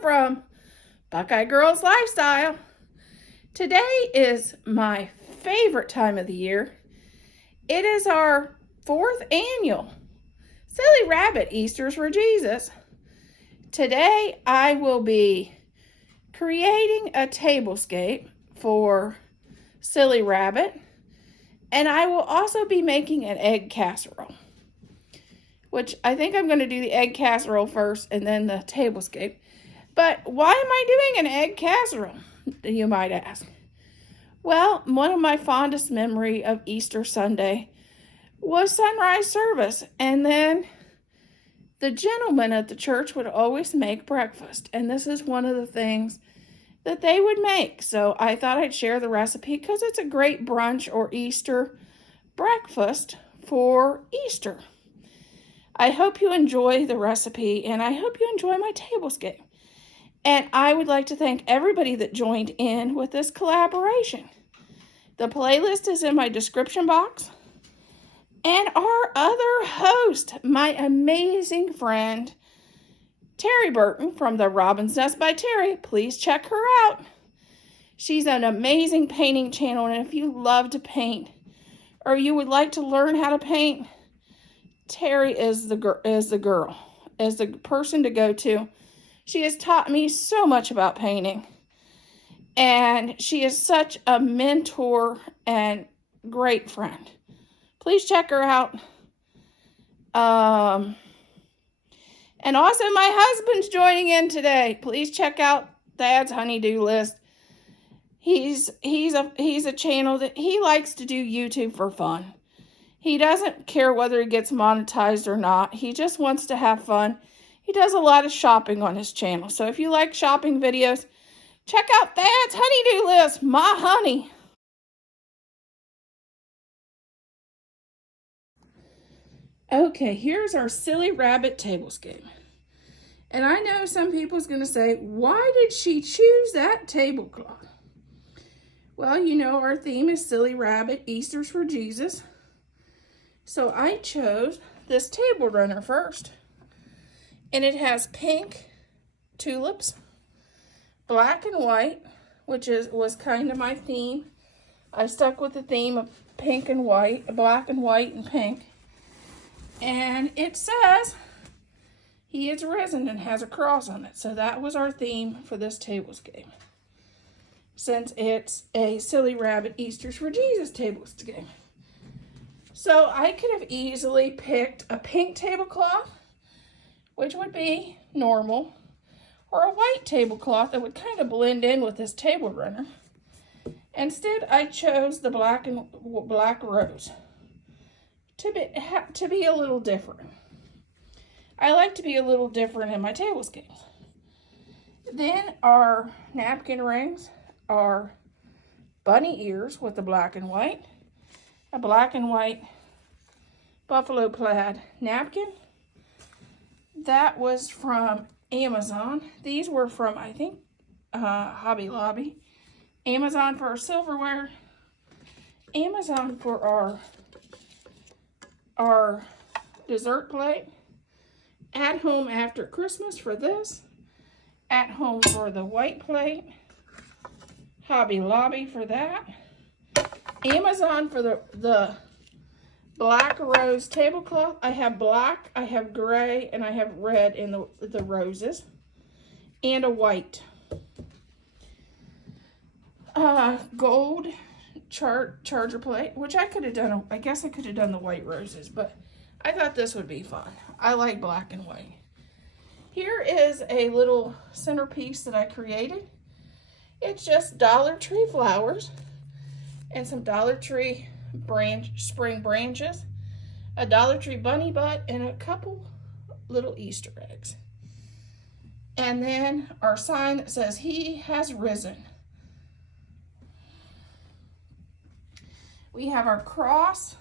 from Buckeye Girls Lifestyle. Today is my favorite time of the year. It is our 4th annual Silly Rabbit Easter's for Jesus. Today I will be creating a tablescape for Silly Rabbit, and I will also be making an egg casserole, which I think I'm going to do the egg casserole first and then the tablescape. But why am I doing an egg casserole, you might ask? Well, one of my fondest memory of Easter Sunday was sunrise service, and then the gentlemen at the church would always make breakfast, and this is one of the things that they would make. So I thought I'd share the recipe because it's a great brunch or Easter breakfast for Easter. I hope you enjoy the recipe, and I hope you enjoy my tablescape. And I would like to thank everybody that joined in with this collaboration. The playlist is in my description box. And our other host, my amazing friend, Terry Burton from the Robin's Nest by Terry. Please check her out. She's an amazing painting channel, and if you love to paint or you would like to learn how to paint, Terry is the person to go to. She has taught me so much about painting, and she is such a mentor and great friend. Please check her out. And also my husband's joining in today. Please check out Dad's Honeydew List. He's a channel that he likes to do YouTube for fun. He doesn't care whether he gets monetized or not. He just wants to have fun. He does a lot of shopping on his channel. So if you like shopping videos, check out Dad's Honeydew List, my honey. Okay, here's our Silly Rabbit tablescape. And I know some people's going to say, why did she choose that tablecloth? Well, you know our theme is Silly Rabbit, Easter's for Jesus. So I chose this table runner first. And it has pink tulips, black and white, which was kind of my theme. I stuck with the theme of pink and white, black and white and pink. And it says, He is risen, and has a cross on it. So that was our theme for this tablescape. Since it's a Silly Rabbit Easter's for Jesus tablescape. So I could have easily picked a pink tablecloth, which would be normal, or a white tablecloth that would kind of blend in with this table runner. Instead, I chose the black rose to be a little different. I like to be a little different in my tablescapes. Then our napkin rings are bunny ears with the black and white, a black and white buffalo plaid napkin. That was from Amazon. These were from, I think, Hobby Lobby. Amazon for our silverware. Amazon for our dessert plate. At Home After Christmas for this. At Home for the white plate. Hobby Lobby for that. Amazon for the black rose tablecloth. I have black, I have gray, and I have red in the roses. And a white. Gold charger plate, which I could have done, I guess I could have done the white roses, but I thought this would be fun. I like black and white. Here is a little centerpiece that I created. It's just Dollar Tree flowers and some Dollar Tree spring branches, a Dollar Tree bunny butt, and a couple little Easter eggs. And then our sign that says, He has risen. We have our cross.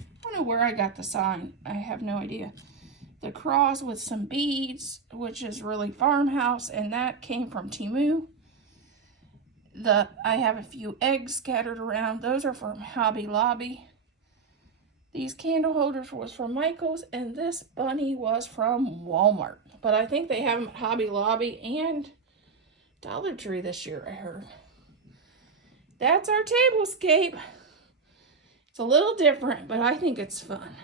I don't know where I got the sign. I have no idea. The cross with some beads, which is really farmhouse, and that came from Temu. I have a few eggs scattered around. Those are from Hobby Lobby. These candle holders was from Michael's, and this bunny was from Walmart. But I think they have them at Hobby Lobby and Dollar Tree this year, I heard. That's our tablescape. It's a little different, but I think it's fun.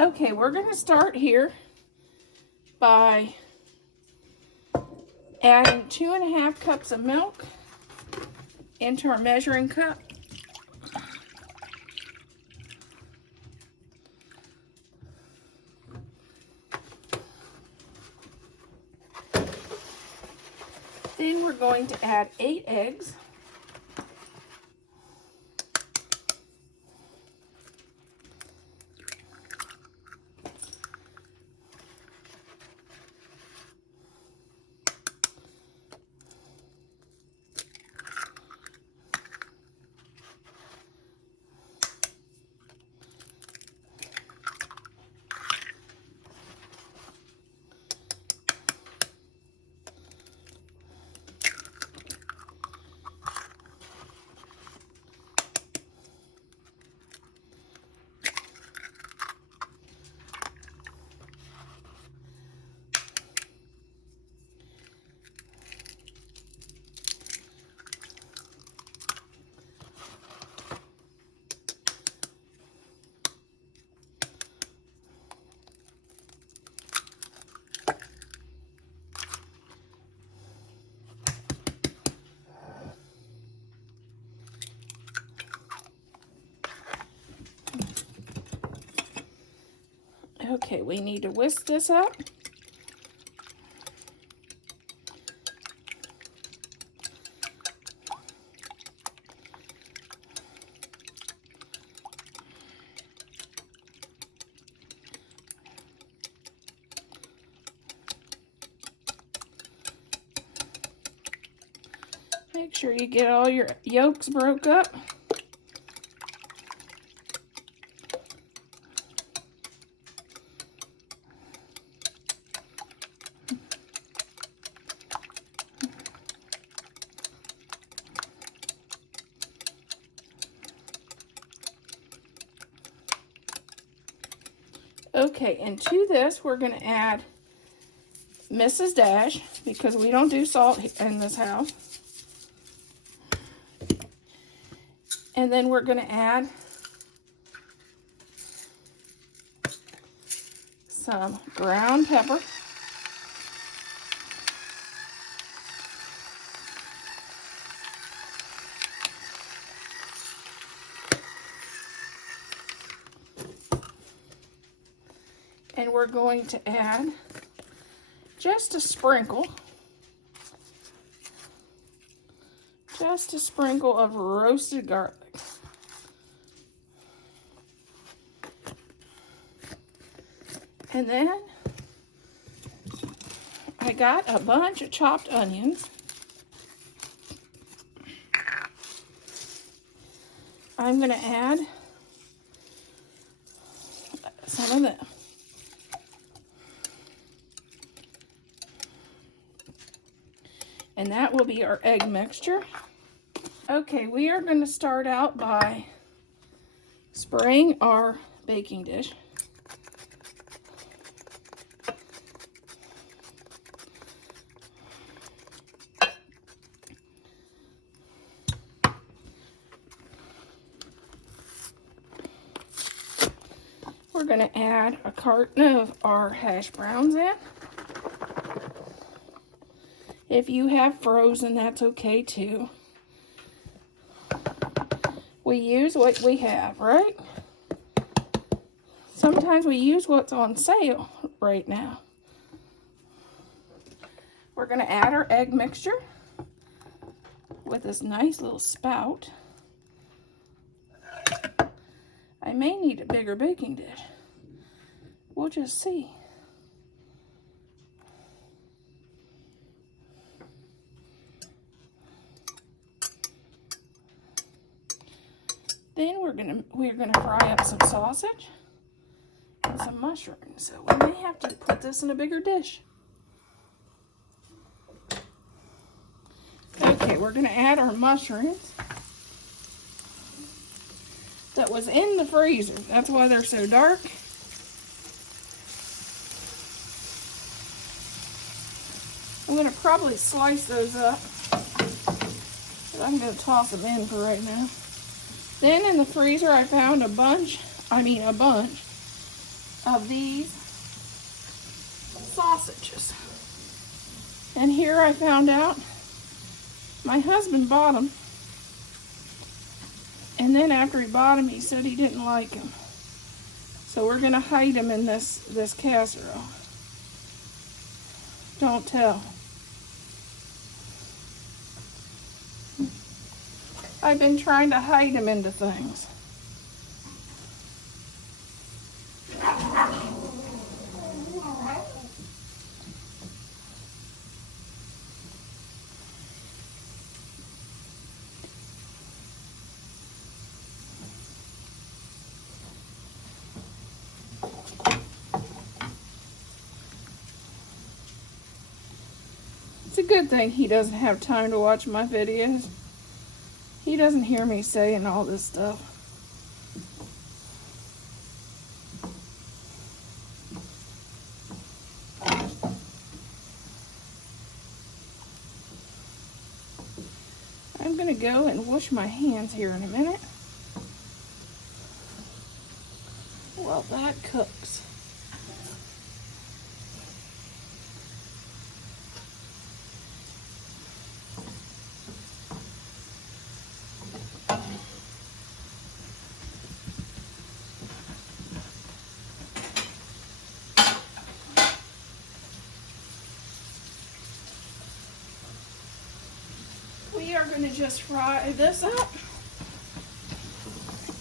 Okay, we're going to start here by adding 2.5 cups of milk into our measuring cup. Then we're going to add 8 eggs. Okay, we need to whisk this up. Make sure you get all your yolks broke up. Okay, and to this we're going to add Mrs. Dash, because we don't do salt in this house. And then we're going to add some ground pepper. And we're going to add just a sprinkle of roasted garlic. And then I got a bunch of chopped onions. I'm going to add some of them. And that will be our egg mixture. Okay, we are going to start out by spraying our baking dish. We're going to add a carton of our hash browns in. If you have frozen, that's okay too. We use what we have, right? Sometimes we use what's on sale right now. We're going to add our egg mixture with this nice little spout. I may need a bigger baking dish. We'll just see. Then we're gonna fry up some sausage and some mushrooms. So we may have to put this in a bigger dish. Okay, we're gonna add our mushrooms that was in the freezer. That's why they're so dark. I'm gonna probably slice those up, but I'm gonna toss them in for right now. Then in the freezer I found a bunch of these sausages. And here I found out my husband bought them. And then after he bought them, he said he didn't like them. So we're gonna hide them in this casserole. Don't tell. I've been trying to hide them into things. It's a good thing he doesn't have time to watch my videos. He doesn't hear me saying all this stuff. I'm going to go and wash my hands here in a minute while that cooks. going to just fry this up.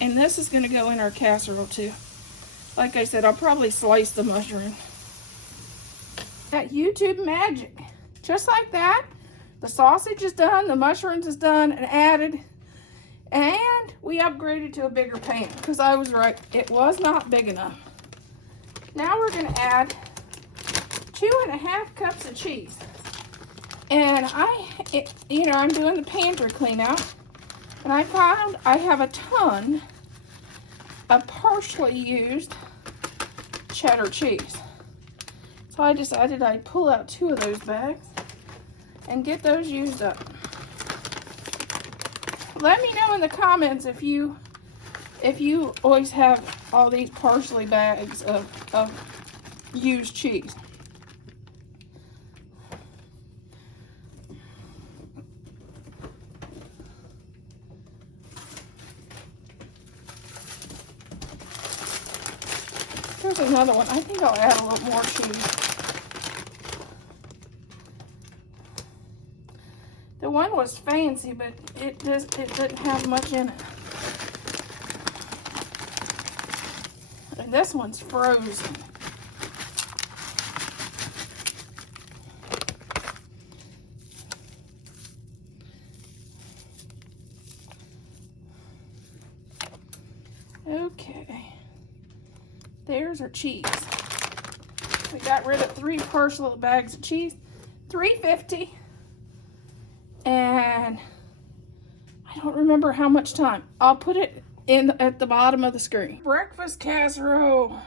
And this is going to go in our casserole too. Like I said, I'll probably slice the mushroom. That YouTube magic. Just like that, the sausage is done, the mushrooms is done and added. And we upgraded to a bigger pan because I was right. It was not big enough. Now we're going to add 2.5 cups of cheese. And I'm doing the pantry clean out. And I found I have a ton of partially used cheddar cheese. So I decided I'd pull out 2 of those bags and get those used up. Let me know in the comments if you always have all these partially bags of used cheese. There's another one. I think I'll add a little more cheese. The one was fancy, but it didn't have much in it. And this one's frozen. Okay. There's our cheese. We got rid of 3 partial bags of cheese. $3.50. And I don't remember how much time. I'll put it in at the bottom of the screen. Breakfast casserole.